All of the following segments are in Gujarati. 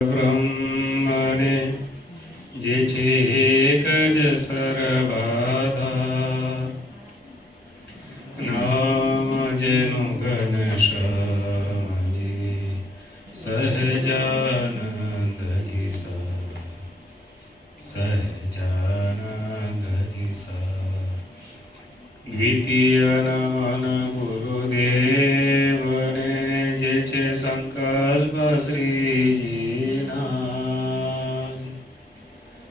બ્રહ્મને જે છે એક જ સર્વાધાર, નામ જેનું ઘનશ્યામજી સહજાનંદજી સહજાનંદજી દ્વિતીય નમન ગુરુદેવને જે છે સંકલ્પ શ્રીજીના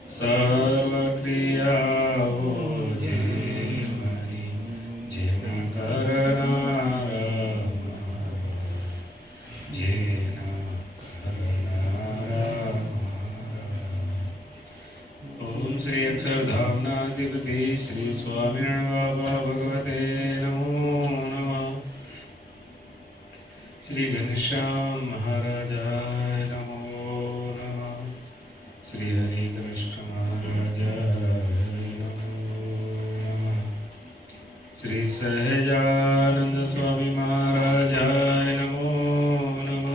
સર્વ ક્રિયાઓ જેમની જેના કરનારા ઓમ શ્રી અક્ષરધામના અધિપતિ શ્રી સ્વામિનારાયણ બાબા ભગવતે નમો નમઃ. શ્રી ઘનશ્યામ મહારાજાય નમો નમઃ. શ્રી હરિ કૃષ્ણ મહારાજાય નમો નમઃ. શ્રી સહજાનંદ સ્વામી મહારાજાય નમો નમઃ.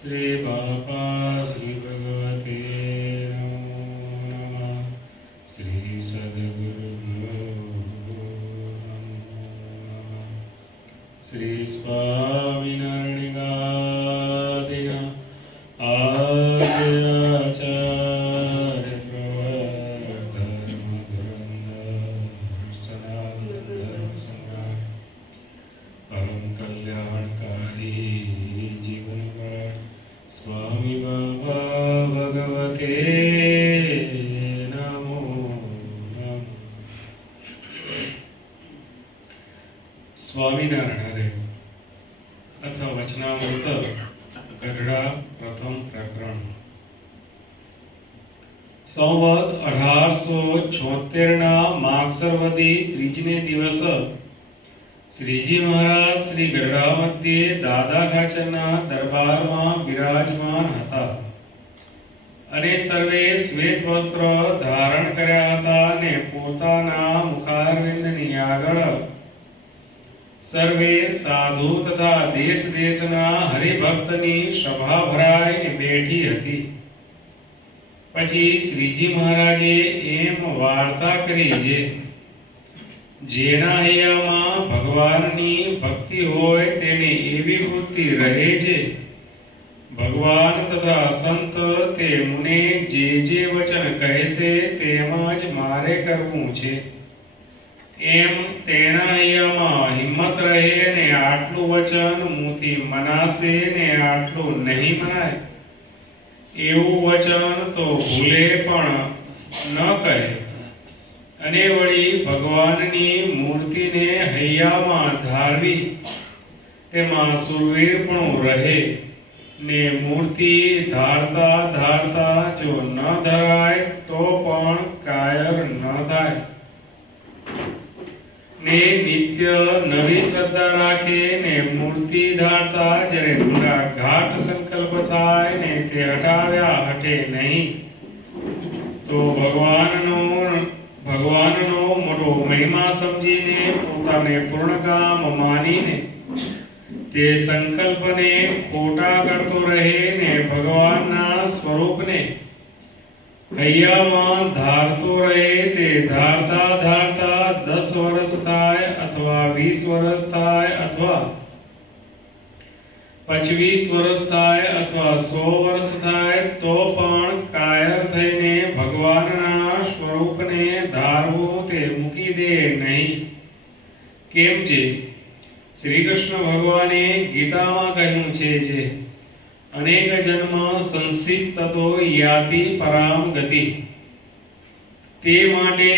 શ્રી બાપા શ્રી ભગવતે નમો નમઃ. શ્રી સદગુરુ નમો નમઃ. શ્રી સ્વામિનારાયણ આચાર્ય પ્રવર ધર્મ ધુરંધર સનાતન ધર્મ સંગ્રામ પરમ કલ્યાણકારી જીવન વડ સ્વામી બાબા ભગવતે નમો નમઃ. સ્વામિનારાયણ અથવા વચનામૃત ગઢડા પ્રથમ પ્રકરણ. સંવત 1876 ના માગસરવદી ત્રીજને દિવસ શ્રીજી મહારાજ શ્રી ગઢડા મધ્યે દાદા ખાચરના દરબારમાં બિરાજમાન હતા અને સર્વે શ્વેત વસ્ત્ર ધારણ કર્યા હતા અને પોતાના મુખારવિંદની આગળ સર્વે સાધુ તથા દેશ દેશના હરિભક્તની સભા ભરાઈને બેઠી હતી. પછી શ્રીજી મહારાજે એમ વાર્તા કરી જે જેના હૈયામાં ભગવાનની ભક્તિ હોય તેની એવી વૃત્તિ રહે છે. ભગવાન તથા સંત તે મુને જે વચન કહેશે તેમ જ મારે કરવું છે એમ તેના હૈયામાં હિંમત રહે ને આટલું વચન મુથી મનાશે ને આટલું નહીં મનાય એવું વચન તો ભૂલે પણ ન કહે. અને વળી ભગવાનની મૂર્તિને હૈયામાં ધારવી તેમાં સુરવીરપણું રહે ને મૂર્તિ ધારતા ધારતા જો ન ધરાય તો પણ કાયર ન થાય ને નિત્ય નવી શ્રદ્ધા રાખે ને મૂર્તિ ધારતા જ્યારે પૂરા ઘાટ સંકલ્પ થાય ને તે હટાવ્યા હટે નહીં તો ભગવાનનો મોટો મહિમા સમજીને પોતાને પૂર્ણકામ માનીને તે સંકલ્પને ખોટા કરતો રહે ને ભગવાનના સ્વરૂપને હૈયામાં ધારતો રહે. તે ધારતા ધારતા 10 વર્ષ થાય અથવા 20 વર્ષ થાય અથવા 25 વર્ષ થાય અથવા 100 વર્ષ થાય તો પણ કાયર થઈને ભગવાનના સ્વરૂપને ધારવું તે મૂકી દે નહીં. કેમ છે શ્રી કૃષ્ણ ભગવાને ગીતામાં કહ્યું છે જે અનેક જન્મ સંસિદ્ધ તતો યાતિ પરામ ગતિ. તે માટે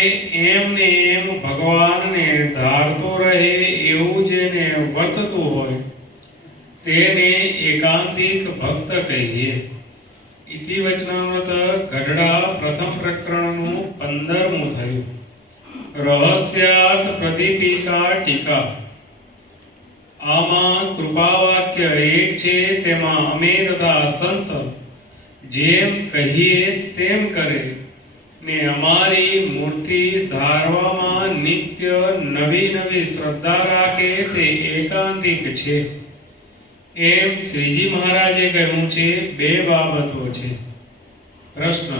એમ ને એમ ભગવાનને ધારતો રહે એવું જેને વર્તતું હોય તેને એકાંતિક ભક્ત કહીએ. ઇતિ વચનામૃત ગઢડા પ્રથમ પ્રકરણનું 15મું થયું. રહસ્યાર્થ પ્રદીપિકા ટીકા. આમાં કૃપા વાક્ય એક છે. તેમાં અમે તથા સંત જેમ કહીએ તેમ કરે ને અમારી મૂર્તિ ધારવામાં નિત્ય નવી નવી શ્રદ્ધા રાખે તે એકાંતિક છે. એમ શ્રીજી મહારાજે કહ્યું છે બે બાબતો છે. પ્રશ્ન: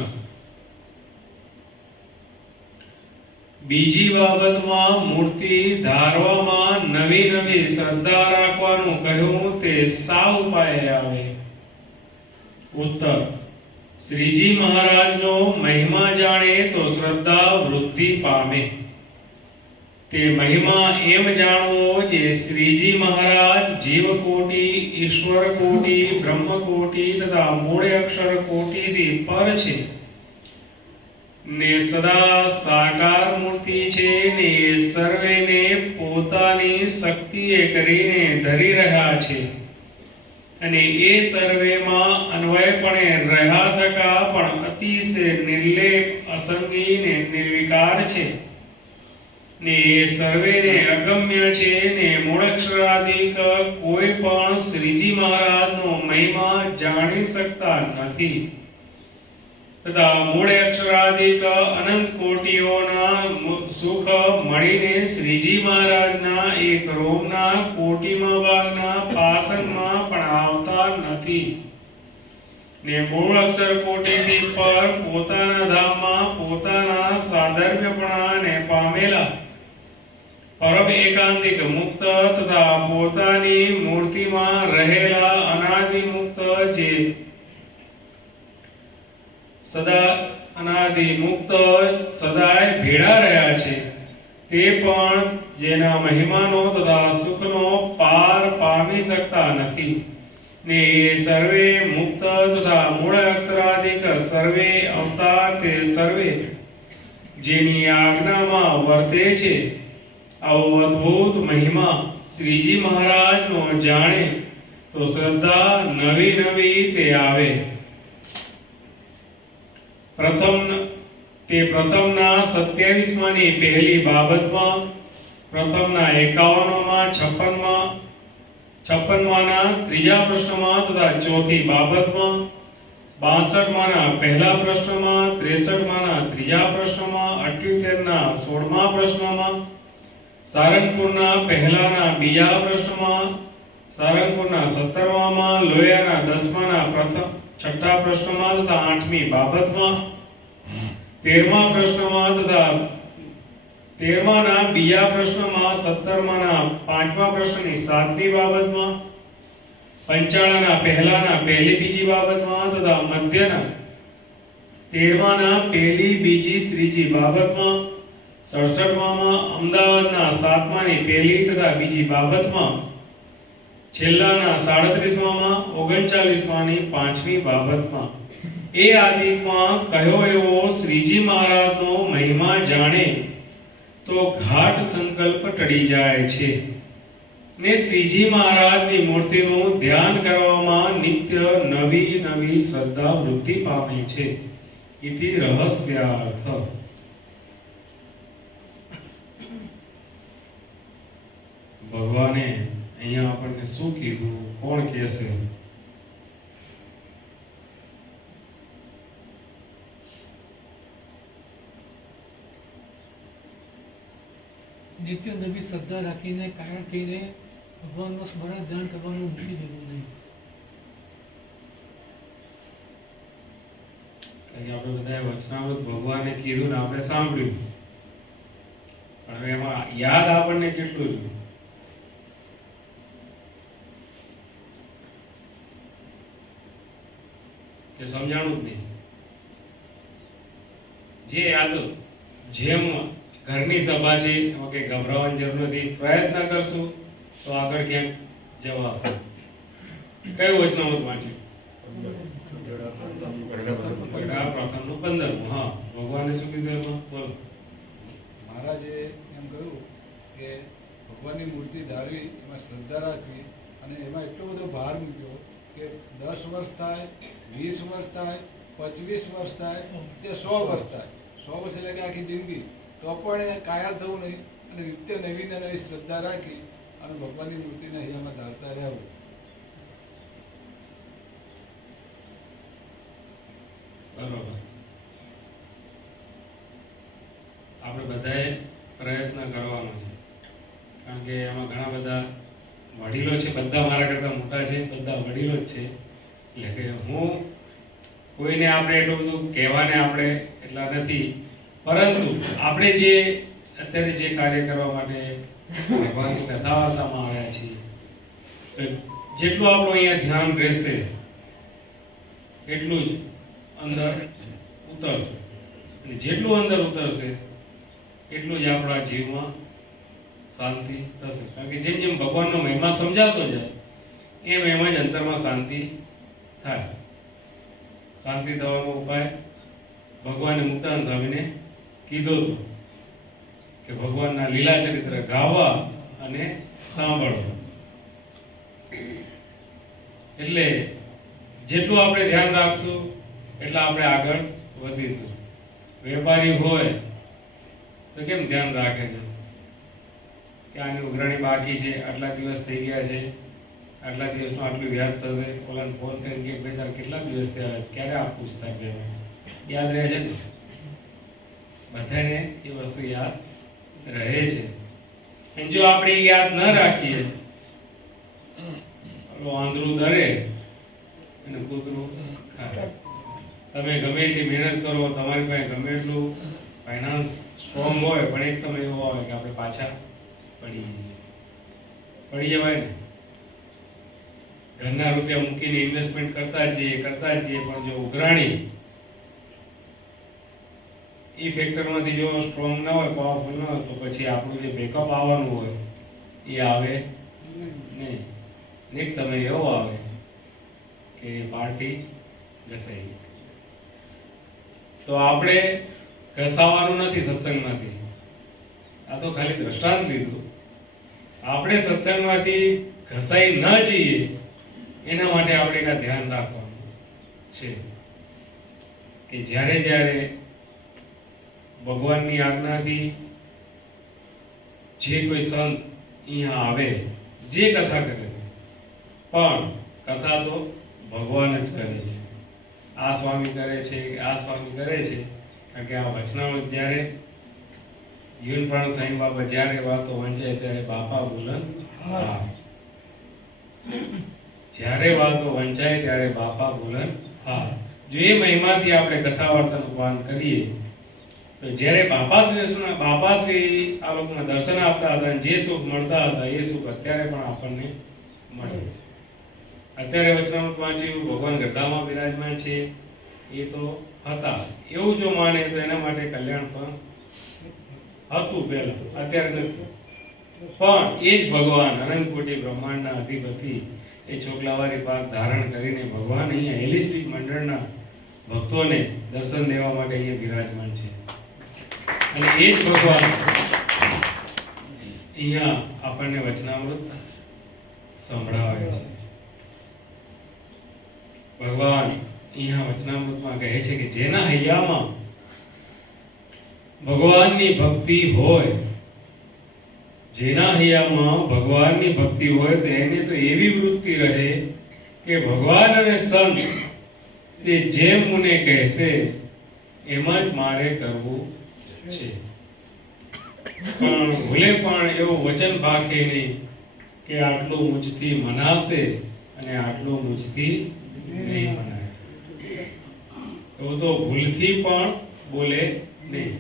બીજી બાબતમાં મૂર્તિ ધારવામાં નવી નવી શ્રદ્ધા રાખવાનું કહ્યું તે શા ઉપાયે આવે? ઉત્તર: શ્રીજી મહારાજનો મહિમા જાણે તો શ્રદ્ધા વૃદ્ધિ પામે. તે મહિમા એમ જાણવો જે શ્રીજી મહારાજ જીવકોટી, ઈશ્વર કોટી, બ્રહ્મ કોટી તથા મૂળ અક્ષર કોટીથી પર છે ને સદા સાકાર મૂર્તિ છે ને એ સર્વેને પોતાની શક્તિએ કરીને ધરી રહ્યા છે અને એ સર્વેમાં અન્વયપણે રહ્યા થકા પણ અતિશય નિર્લેપ, અસંગી ને નિર્વિકાર છે ને એ સર્વેને અગમ્ય છે ને મૂળાક્ષરાદિક કોઈ પણ શ્રીજી મહારાજનો મહિમા જાણી શકતા નથી તથા મૂળ અક્ષરાદિક અનંત કોટીઓના સુખ મળીને શ્રીજી મહારાજના એક રોમના કોટીમાં ભાગના પાસનમાં પણ આવતા નથી ને મૂળ અક્ષર કોટીથી પર પોતાના ધામમાં પોતાના સાધર્મ્યપણાને પામેલા પરમ એકાંતિક મુક્ત તથા પોતાની મૂર્તિમાં રહેલા અનાદિ મુક્ત જે સદા અનાદિ મુક્ત સદાય ભેળા રહ્યા છે તે પણ જેના મહિમાનો તથા સુખનો પાર પામી શકતા નથી ને એ સર્વે મુક્ત તથા મૂળ અક્ષરાદિક સર્વે અવતાર તે સર્વે જેની આજ્ઞામાં વર્તે છે. આવો અદ્ભુત મહિમા શ્રીજી મહારાજનો જાણે તો શ્રદ્ધા નવી નવી તે આવે. પ્રથમના 27માની પહેલી બાબતમાં, પ્રથમના 51માં, 56માના ત્રીજા પ્રશ્નમાં તથા ચોથી બાબતમાં, 62માના પહેલા પ્રશ્નમાં, 63માના ત્રીજા પ્રશ્નમાં, 78ના 16મા પ્રશ્નમાં, સારંગપુરના પહેલાના બીજા પ્રશ્નમાં, સારંગપુરના 17મામાં, લોહિયાના 10માના પ્રથમ છઠ્ઠા પ્રશ્નમાં તથા 8મી બાબતમાં, 13મા પ્રશ્નમાં તથા 13માના બીજા પ્રશ્નમાં, 17માના 5મા પ્રશ્નની 7મી બાબતમાં, પંચાળાના પહેલાના પહેલી બીજી બાબતમાં તથા મધ્યના 13માના પહેલી બીજી ત્રીજી બાબતમાં, 67મામાં અમદાવાદના 7માની પહેલી તથા બીજી બાબતમાં, છેલ્લાના 37મામાં 39માની 5મી બાબતમાં એ આદિકમાં કહ્યો એવો શ્રીજી મહારાજનો મહિમા જાણે તો ઘાટ સંકલ્પ ટળી જાય છે ને શ્રીજી મહારાજની મૂર્તિનું ધ્યાન કરવામાં નિત્ય નવી નવી શ્રદ્ધા વૃદ્ધિ પામે છે. ઇતિ રહસ્યાર્થ. ભગવાને અહીંયા આપણને શું કીધું? કોણ કહેશે? નિત્ય નવી શ્રદ્ધા રાખીને કાયમ થઈને ભગવાનનું સ્મરણ ધ્યાન કરવાનું મૂકી દેવું નહીં. આપણે બધા વચનામૃત ભગવાને કીધું ને આપણે સાંભળ્યું, પણ હવે એમાં યાદ આપણને કેટલું છે? કે સમજાણું જ નહીં. જે યાદ જેમ ઘરની સભા છે એમાં કઈ ગભરાવાની જરૂર નથી. પ્રયત્ન કરશું તો આગળ ક્યાંક જવાશે. કયું વચનામૃત વાંચ્યું? પ્રથમનું 15મું. હા, ભગવાને શું કીધું એમાં? બોલો. મહારાજે એમ કહ્યું કે ભગવાનની મૂર્તિ ધારવી, એમાં શ્રદ્ધા રાખવી અને એમાં એટલો બધો ભાર મૂક્યો કે 10 વર્ષ થાય, 20 વર્ષ થાય, 25 વર્ષ થાય કે 100 વર્ષ થાય. 100 વર્ષ એટલે કે આખી જિંદગી, તો પણ એ કાયર થવું નહીં અને નિત્ય નવી ને નવી શ્રદ્ધા રાખી અને ભગવાનની મૂર્તિને અહીંયામાં ધારતા રહેવું. બરોબર. આપણે બધાએ પ્રયત્ન કરવાનો છે, કારણ કે એમાં ઘણા બધા વડીલો છે બધા મારા કરતા મોટા છે, બધા વડીલો જ છે, એટલે કે હું કોઈને આપણે એટલું બધું કહેવાને આપણે એટલા નથી, પરંતુ આપણે જે અત્યારે જે કાર્ય કરવા માટે ભગવાનની કથા વાર્તામાં આવ્યા છીએ, તો જેટલું આપણું અહીંયા ધ્યાન રહેશે એટલું જ અંદર ઉતરશે, અને જેટલું અંદર ઉતરશે એટલું જ આપણા જીવમાં શાંતિ થશે. કારણ કે જેમ જેમ ભગવાનનો મહિમા સમજાતો જાય એમ જ અંતરમાં શાંતિ થાય. શાંતિ થવાનો ઉપાય ભગવાને મુક્તાનંદ સ્વામીને કીધો હતો કે ભગવાનના લીલા ચરિત્ર ગાવા અને સાંભળવા. એટલે જેટલું આપણે ધ્યાન રાખશું એટલા આપણે આગળ વધીશું. વેપારી હોય તો કેમ ધ્યાન રાખે છે કે આની ઉઘરાણી બાકી છે, આટલા દિવસ થઈ ગયા છે, આટલા દિવસનું આટલું વ્યાજ થશે, ઓલાને ફોન કરીને કે ભાઈ તારે કેટલા દિવસ થયા, ક્યારે આપવું છે તારે પેમેન્ટ, યાદ રહે છે ને? બધાને એ વસ્તુ યાદ રહે છે. અને જો આપણે યાદ ન રાખીએ, આંધળું દરે અને કૂતરું ખાય. તમે ગમે એટલી મહેનત કરો, તમારી પાસે ગમે એટલું ફાઇનાન્સ સ્ટ્રોંગ હોય, પણ એક સમય એવો આવે કે આપણે પાછા પડી જવાય ને. ઘરના રૂપિયા મૂકીને ઇન્વેસ્ટમેન્ટ કરતા જ જઈએ, પણ જો ઉઘરાણી એ ફેક્ટરમાંથી જો સ્ટ્રોંગ ના હોય, પાવરફુલ ના હોય, તો પછી આપણું જે બેકઅપ આવવાનું હોય એ આવે નહીં. એક સમય એવો આવે કે પાર્ટી ઘસાઈ ગઈ. તો આપણે ઘસાવાનું નથી સત્સંગમાંથી, આ તો ખાલી દ્રષ્ટાંત લીધું. આપણે સત્સંગમાંથી ઘસાઈ ન જઈએ એના માટે આપણે એક ધ્યાન રાખવાનું છે કે જ્યારે જ્યારે ભગવાનની આજ્ઞાથી જે કોઈ સંત અહીંયા આવે, જે કથા કરે, પણ કથા તો ભગવાન જ કરે છે. આ સ્વામી કરે છે, આ સ્વામી કરે છે, કારણ કે આ વચનામૃત જ્યારે જીવન પ્રાણ સાંઈ બાબા જ્યારે વાતો વંચાય ત્યારે બાપા બોલન હા, જ્યારે વાતો વંચાય ત્યારે બાપા બોલન હા. જો એ મહિમાથી આપણે કથા વાર્તાનું પાન કરીએ તો જ્યારે બાપાશ્રી આ લોકમાં દર્શન આપતા હતા, જે સુખ મળતા હતા એ સુખ અત્યારે પણ આપણને મળે. અત્યારે વચનામૃત વાંચ્યું, ભગવાન ગઢડામાં બિરાજમાન છે, એ તો હતા, એવું જો માને તો એના માટે કલ્યાણ પણ હતું પહેલા, અત્યારે નથી. પણ એ જ ભગવાન અનંત કોટી બ્રહ્માંડના અધિપતિ એ ચોકલાવારી પાક ધારણ કરીને ભગવાન અહીંયા એલિસ્ટિક મંડળના ભક્તોને દર્શન દેવા માટે અહીંયા બિરાજમાન છે. અને એ જ ભગવાન અહીંયા આપણને વચનામૃત સંભળાવે છે. ભગવાન અહીંયા વચનામૃતમાં કહે છે કે જેના હૈયામાં ભગવાનની ભક્તિ હોય, જેના હૈયામાં ભગવાનની ભક્તિ હોય તો એને તો એવી વૃત્તિ રહે કે ભગવાન અને સંત તે જેમ મને કહેશે એમ જ મારે કરવું છે. પણ ભૂલે પણ એવું વચન ભાખે નહીં કે આટલું મુજથી મનાશે અને આટલું મુજથી નહીં મનાય. એવું તો ભૂલથી પણ બોલે નહીં.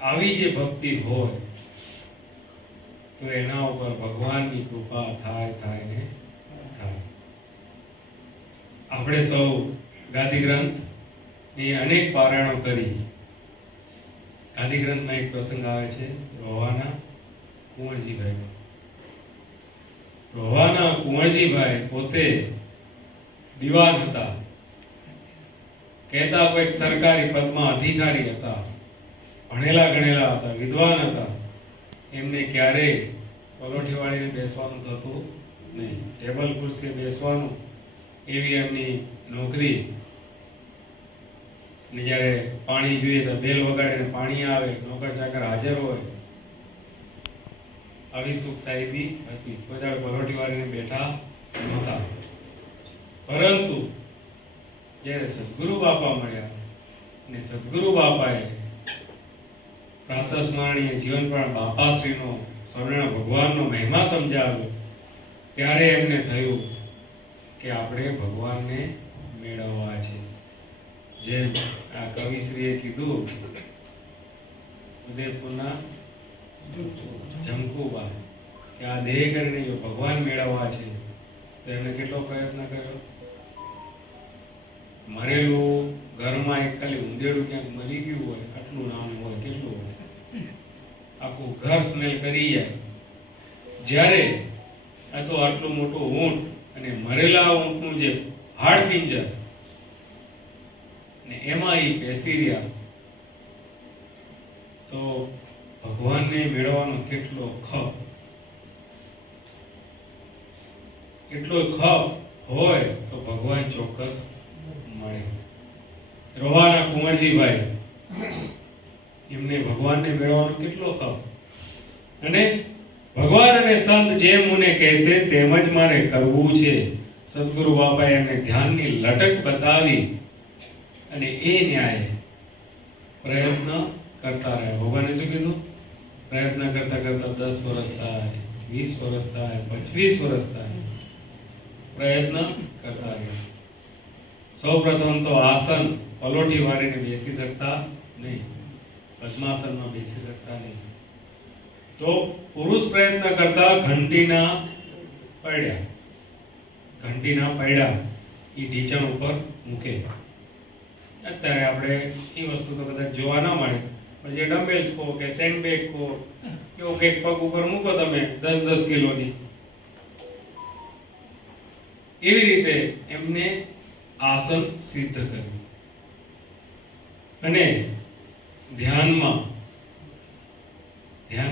આવી જે ભક્તિ હોય તો એના ઉપર ભગવાનની કૃપા થાય ને થાય. આપણે સૌ ગાદી ગ્રંથ ની અનેક પારાયણો કરી. ગાદી ગ્રંથમાં એક પ્રસંગ આવે છે રોહાના કુંવરજીભાઈ. રોહાના કુંવરજીભાઈ પોતે દિવાન હતા, કહેતા કોઈક સરકારી પદમાં અધિકારી હતા, ભણેલા ગણેલા હતા, વિદ્વાન હતા. એમને ક્યારેય પલોઠી વાળીને બેસવાનું થતું નહીં, ટેબલ ખુરશીએ બેસવાનું એવી એમની નોકરી. ને જ્યારે પાણી જોઈએ તો બેલ વગાડીને પાણી આવે, નોકર ચાકર હાજર હોય, આવી સુખ સાહેબી હતી. કોઈ દાડો પલોઠી વાળીને બેઠા નહોતા. પરંતુ જ્યારે સદગુરુ બાપા મળ્યા ને સદગુરુ બાપાએ પ્રાતઃ સ્મરણીય જીવન પણ બાપાશ્રીનો સ્વામિનારાયણ ભગવાનનો મહિમા સમજાવ્યો ત્યારે એમને થયું કે આપણે ભગવાનને મેળવવા છે. જેમ આ કવિશ્રીએ કીધું, ઉદયપુરના જમકુબા, કે આ દેહ કરીને જો ભગવાન મેળવવા છે તો એમને કેટલો પ્રયત્ન કર્યો. મરેલું ઘરમાં એક ખાલી ઊંધેડું ક્યાંક મરી ગયું હોય, આટલું નાનું હોય, કેટલું હોય, આખું ઘર સ્મેલ કરી જાય. જ્યારે આ તો આટલું મોટું ઊંટ અને મરેલા ઊંટનું જે હાડપિંજર ને એમાં એ બેસી રહ્યા, તો ભગવાનને મેળવવાનો કેટલો ખપ, એટલો ખપ હોય તો ભગવાન ચોક્કસ મળે. રોહાના કુંવરજીભાઈ, એમને ભગવાનને મેળવવાનો કેટલો ખપ, અને ભગવાન અને સંત જેમ મને કહેશે તેમ જ મારે કરવું છે. સદગુરુ બાપાએ એમને ધ્યાનની લટક બતાવી અને એ ન્યાય પ્રયત્ન કરતા રહ્યા. ભગવાને શું કીધું? પ્રયત્ન કરતા કરતા 10 વર્ષ થાય, 20 વર્ષ થાય, 25 વર્ષ થાય, પ્રયત્ન કરતા રહ્યા. સૌપ્રથમ તો આસન પલોઠી વાળીને બેસી શકતા નહીં, પદ્માસનમાં બેસી શકતા નહીં. તો પુરુષ પ્રયત્ન કરતા ઘંટીના પૈડા એ ઢીંચણ ઉપર મૂકે. અત્યારે આપણે એ વસ્તુ તો કદાચ જોવા ના મળે, પણ જે ડમ્બેલ્સ કહો કે સેન્ડબેગ કહો, કેવો કંઈક પગ ઉપર મૂકો તમે 10-10 કિલોની, એવી રીતે એમને આસન સિદ્ધ કર્યું. અને ધ્યાન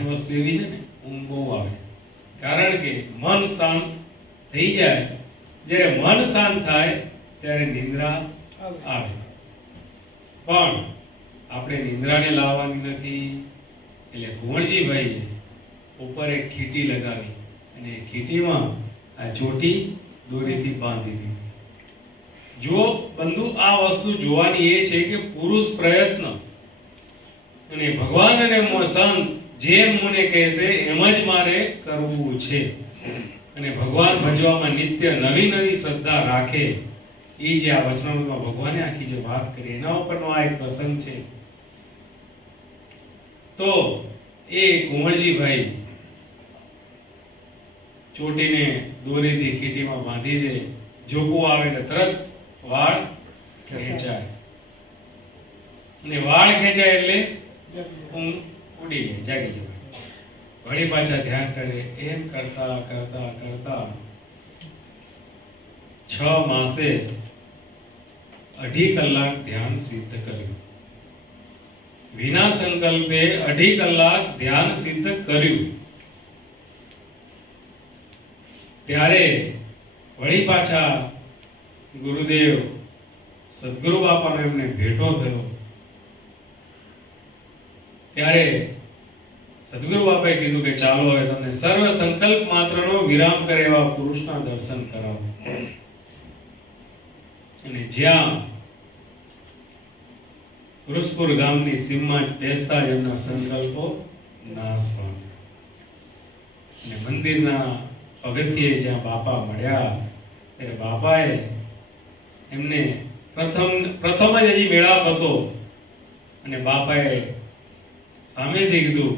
વસ્તુ એવી છે ને, ઊંઘ બહુ આવે, કારણ કે મન શાંત થઈ જાય. જ્યારે મન શાંત થાય ત્યારે નિંદ્રા આવે. પણ આપણે નિંદ્રાને લાવવાની નથી, એટલે કુંવરજીભાઈએ ઉપર એક ખીટી લગાવી અને એ ખીટીમાં આ ચોટી દોરીથી બાંધી દીધી. જો બંધુ આ વસ્તુ જોવાની એ છે કે પુરુષ પ્રયત્ન અને ભગવાન અને સંત જેમ મને કહેશે એમ જ મારે કરવું છે. અને ભગવાન ભજવામાં નિત્ય નવી નવી શ્રદ્ધા રાખે. એ જે આ વચનામૃતમાં ભગવાને આખી જે વાત કરી એના ઉપરનો આ એક પ્રસંગ છે. તો એ કુંવરજીભાઈ ચોટીને દોરીથી ખીટીમાં બાંધી દે, જોકું આવે એટલે તરત વાળ ખેંચાય, અને વાળ ખેંચાય એટલે ઊંઘ ઉડી જાય, જાગી જાય. વળી પાછા ધ્યાન કરે. એમ કરતા કરતા કરતા 6 માસે 2.5 કલાક ધ્યાન સિદ્ધ કર્યું. વિના સંકલ્પે 2.5 કલાક ધ્યાન સિદ્ધ કર્યું. ત્યારે વળી પાછા ગુરુદેવ સદગુરુ બાપાનો એમને ભેટો થયો. ત્યારે સદગુરુ બાપાએ કીધું કે ચાલો હવે તમને સર્વ સંકલ્પ માત્રનો વિરામ કરે એવા પુરુષના દર્શન કરાવો. અને જ્યાં પુરુષપુર ગામની સીમમાં જ બેસતા જ એમના સંકલ્પો નાશ પામ્યા. અને મંદિરના પગથિયે જ્યાં બાપા મળ્યા ત્યારે બાપાએ એમને પ્રથમ જ હજી મેળાપ હતો, અને બાપાએ સામેથી કીધું,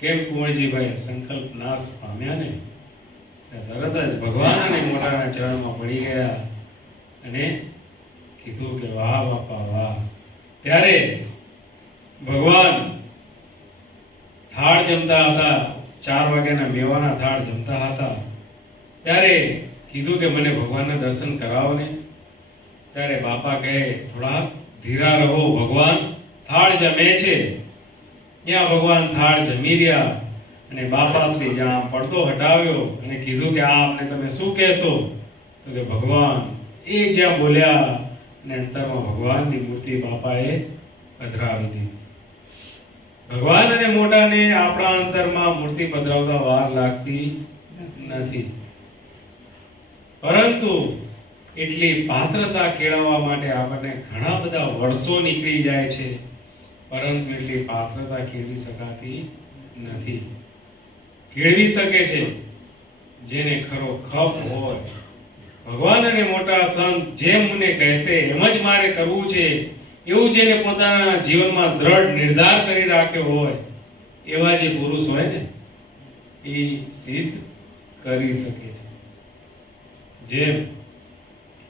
કેમ કુંવરજીભાઈ સંકલ્પ નાશ પામ્યા ને? તરત જ ભગવાન અને મોટાના ચરણમાં પડી ગયા અને કીધું કે વાહ બાપા વાહ. ત્યારે ભગવાન થાળ જમતા હતા, 4 વાગ્યાના મેવાના થાળ જમતા હતા. ત્યારે કીધું કે મને ભગવાનના દર્શન કરાવો ને. ત્યારે બાપા કહે, થોડા ધીરા રહો, ભગવાન થાળ જમે છે. ત્યાં ભગવાન થાળ જમી રહ્યા અને બાપાશ્રી જ્યાં પડદો હટાવ્યો અને કીધું કે આ આપને તમે શું કહેશો? તો કે ભગવાન એ જ્યાં બોલ્યા અને અંતરમાં ભગવાનની મૂર્તિ બાપાએ પધરાવી દીધી. ભગવાન અને મોટાને આપણા અંતરમાં મૂર્તિ પધરાવતા વાર લાગતી નથી, પરંતુ એટલી પાત્રતા કેળવવા માટે આપણને ઘણા બધા વર્ષો નીકળી જાય છે, પરંતુ એટલી પાત્રતા કેળવી શકાતી નથી. કેળવી શકે છે જેને ખરો ખપ હોય. ભગવાન અને મોટા સંત જેમ મને કહેશે એમ જ મારે કરવું છે એવું જેને પોતાના જીવનમાં દ્રઢ નિર્ધાર કરી રાખ્યો હોય એવા જે પુરુષ હોય ને એ સિદ્ધ કરી શકે છે. જેમ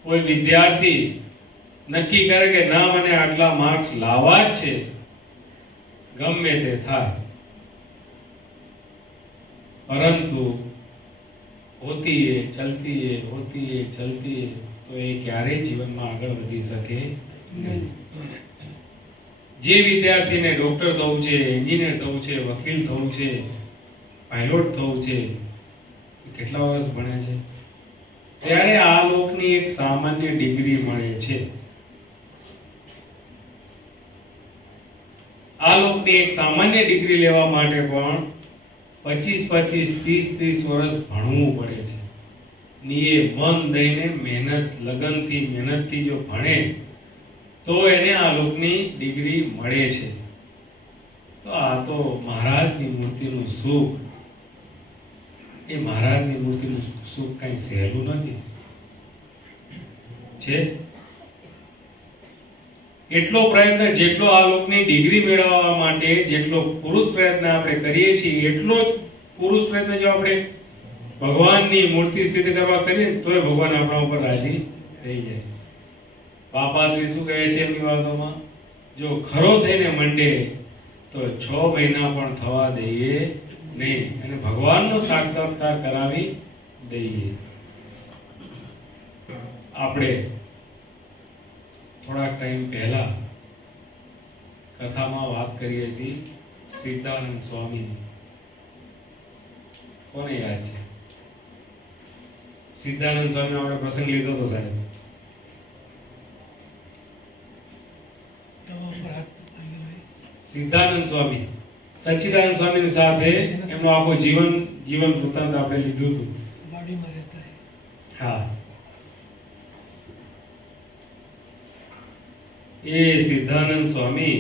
કોઈ વિદ્યાર્થી નક્કી કરે કે ના મને આટલા માર્ક્સ લાવવા જ છે ગમે તે થાય, પરંતુ હોતી है चलती है होती है चलती है तो એ ક્યારેય જીવનમાં આગળ વધી શકે નહીં. જે વિદ્યાર્થીને ડોક્ટર થવું છે, એન્જિનિયર થવું છે, વકીલ થવું છે, પાયલોટ થવું છે, એ કેટલા વર્ષ ભણે છે? ત્યારે આ લોકની એક સામાન્ય ડિગ્રી મળે છે. આ લોકની એક સામાન્ય ડિગ્રી લેવા માટે પણ 25 30 વર્ષ ભણવું પડે છે. ની એ મન દઈને મહેનતથી જો ભણે તો એને આ લોકની ડિગ્રી મળે છે. તો આ તો મહારાજની મૂર્તિનું સુખ, એ મહારાજની મૂર્તિનું સુખ કઈ સહેલું નથી છે. એટલો પ્રયત્ન જેટલો આ લોકની ડિગ્રી મેળવવા માટે જેટલો પુરુષ પ્રયત્ન આપણે કરીએ છીએ એટલો જ પુરુષ પ્રયત્ન જો આપણે ભગવાનની મૂર્તિ સિદ્ધ કરવા કરીએ તોય ભગવાન આપણા ઉપર રાજી થઈ જાય. બાપાશ્રી શું કહે છે એમની વાતોમાં, જો ખરો થઈને મંડે તો 6 મહિના પણ થવા દઈએ નહીં અને ભગવાનનો સાક્ષાત્કાર કરાવી દઈએ. આપણે થોડાક ટાઈમ પહેલા કથામાં વાત કરી હતી સિદ્ધાનંદ સ્વામીની. કોને યાદ છે? સિદ્ધાનંદ સ્વામીનો આપણે પ્રસંગ લીધો હતો સાહેબ. સિદ્ધાનંદ સ્વામી સચ્ચિદાનંદ સ્વામીની સાથે એમનો આખો જીવન વૃત્તાંત આપણે લીધું હતું. વાડીમાં રહેતા હે. હા, એ સિદ્ધાનંદ સ્વામી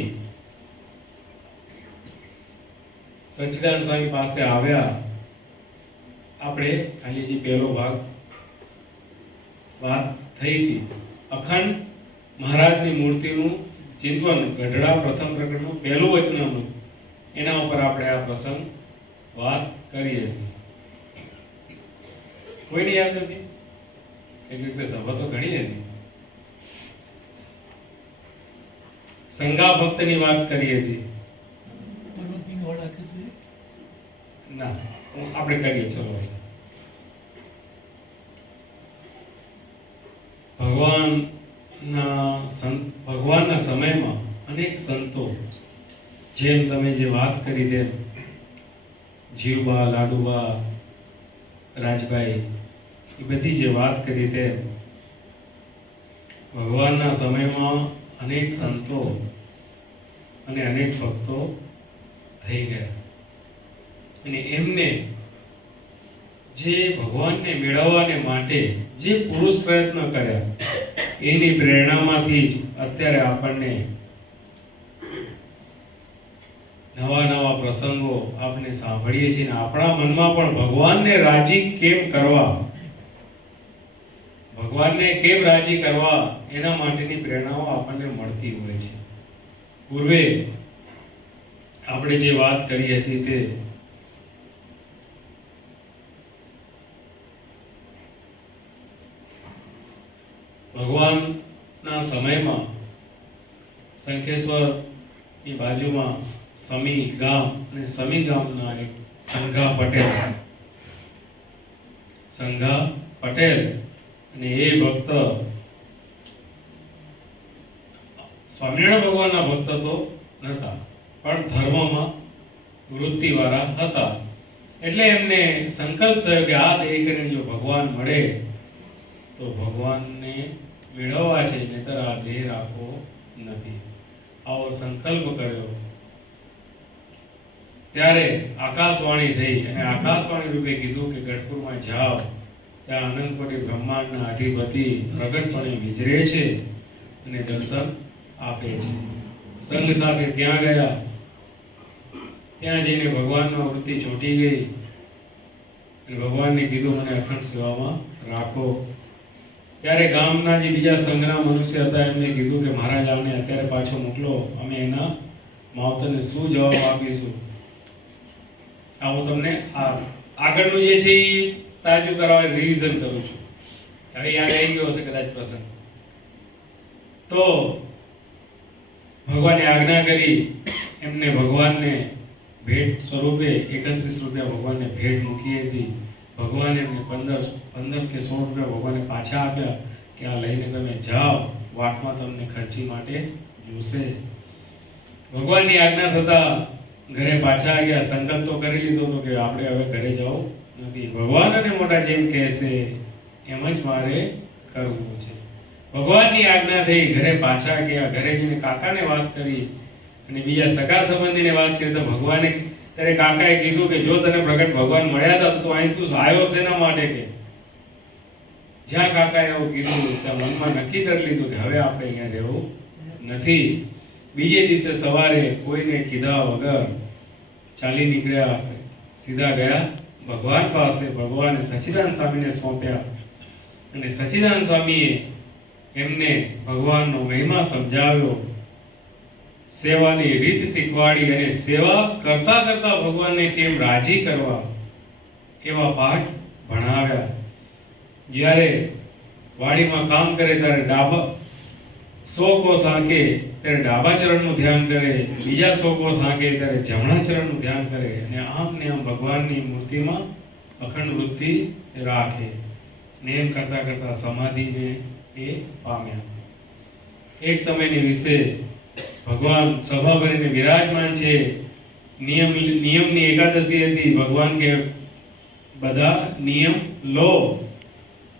સચ્ચિદાનંદ સ્વામી પાસે આવ્યા. આપણે ખાલી જે પહેલો ભાગ વાત થઈ હતી અખંડ મહારાજની મૂર્તિનું ચિંતન ગઢડા પ્રથમ પ્રકરણનું પહેલું વચનામૃત, એના ઉપર આપણે આ પ્રસંગ વાત કરી હતી. કોઈને યાદ નથી? એક રીતે સભા તો ઘણી હતી. સંગા ભક્તની વાત કરી હતી. પર્વતની ઓળખ હતી. ના, આપણે કરીએ. ચલો, ભગવાનના સમયમાં અનેક સંતો, જેમ તમે જે વાત કરી તેમ જીવબા, લાડુબા, રાજભાઈ, એ બધી જે વાત કરી તેમ ભગવાનના સમયમાં અનેક સંતો અને અનેક ભક્તો થઈ ગયા અને એમને જે ભગવાનને મેળવવાને માટે જે પુરુષ પ્રયત્ન કર્યા એની પ્રેરણામાંથી જ અત્યારે આપણને નવા પ્રસંગો આપણે સાંભળીએ છીએ અને આપણા મનમાં પણ ભગવાનને રાજી કેમ કરવા, ભગવાનને કેમ રાજી કરવા એના માટેની પ્રેરણાઓ આપણને મળતી હોય છે. પૂર્વે આપણે જે વાત કરી હતી તે ભગવાનના સમયમાં શંખેશ્વરની બાજુમાં સમી ગામ અને સમી ગામના એક સંઘા પટેલ અને એ ભક્ત સ્વામિનારાયણ ભગવાનના ભક્ત તો નહોતા પણ ધર્મમાં વૃત્તિવાળા હતા. એટલે એમને સંકલ્પ થયો કે આ દેહ કરીને જો ભગવાન મળે તો ભગવાનને મેળવવા છે, નહીતર આ દેહ રાખવો નથી. આવો સંકલ્પ કર્યો. ત્યારે આકાશવાણી થઈ અને આકાશવાણી રૂપે કીધું કે ગઢપુરમાં જાઓ, ત્યાં અનંતકોટી બ્રહ્માંડના અધિપતિ પ્રગટપણે વિચરે છે અને દર્શન આપે છે. સંઘ સાથે ત્યાં ગયા. ત્યાં જઈને ભગવાનમાં વૃત્તિ ચોંટી ગઈ અને ભગવાનને કીધું મને અખંડ સેવામાં રાખો. ત્યારે ગામના જે બીજા સંઘના મનુષ્ય હતા એમને કીધું કે મહારાજ આને અત્યારે પાછો મોકલો, અમે એના માવતરને શું જવાબ આપીશું. આ હું તમને આગળનું જે છે એ તાજું કરાવવા રિવિઝન કરું છું. હવે યાદ આવી ગયો હશે કદાચ પ્રસંગ. તો ભગવાને આજ્ઞા કરી, એમને ભગવાનને ભેટ સ્વરૂપે 31 રૂપિયા ભગવાનને ભેટ મૂકી હતી. ભગવાને એમને 15 કે 16 રૂપિયા ભગવાને પાછા આપ્યા કે આ લઈને તમે જાઓ, વાટમાં તમને ખર્ચી માટે જોશે. ભગવાનની આજ્ઞા થતા ઘરે પાછા આવ્યા. સંકલ્પ તો કરી લીધો હતો કે આપણે હવે ઘરે જવું નથી. ભગવાન અને મોટા જેમ કહેશે એમ જ મારે કરવું છે. ભગવાનની આજ્ઞા થઈ, ઘરે પાછા ગયા. ઘરે જઈને કાકાને વાત કરી અને બીજા સગા સંબંધીને વાત કરી. તો ભગવાને ત્યારે કાકાએ કીધું કે જો તને પ્રગટ ભગવાન મળ્યા હતા તો અહીં તું આવ્યો શેના માટે? કે જ્યાં કાકાએ એવું કીધું ત્યાં મનમાં નક્કી કરી લીધું કે હવે આપણે અહીંયા રહેવું નથી. બીજે દિવસે સવારે કોઈને કીધા વગર ચાલી નીકળ્યા, સીધા ગયા ભગવાન પાસે. ભગવાને સચ્ચિદાનંદ સ્વામીને સોંપ્યા અને સચ્ચિદાનંદ સ્વામીએ એમને ભગવાનનો મહિમા સમજાવ્યો, સેવાની રીત શીખવાડી અને સેવા કરતા કરતા ભગવાનને કેમ રાજી કરવા એવા પાઠ ભણાવ્યા. જ્યારે વાડીમાં કામ કરે ત્યારે ડાબા 100 કોસ આંકે ત્યારે ડાબા ચરણનું ધ્યાન કરે, બીજા 100 કોસ આંકે ત્યારે જમણા ચરણનું ધ્યાન કરે અને આમ ને આમ ભગવાનની મૂર્તિમાં અખંડ વૃત્તિ રાખે. ને એમ કરતા કરતા સમાધિને એ પામ્યા. એક સમયની વિશે ભગવાન સભા ભરીને વિરાજમાન છે. નિયમની એકાદશી હતી. ભગવાન કે બધા નિયમ લો.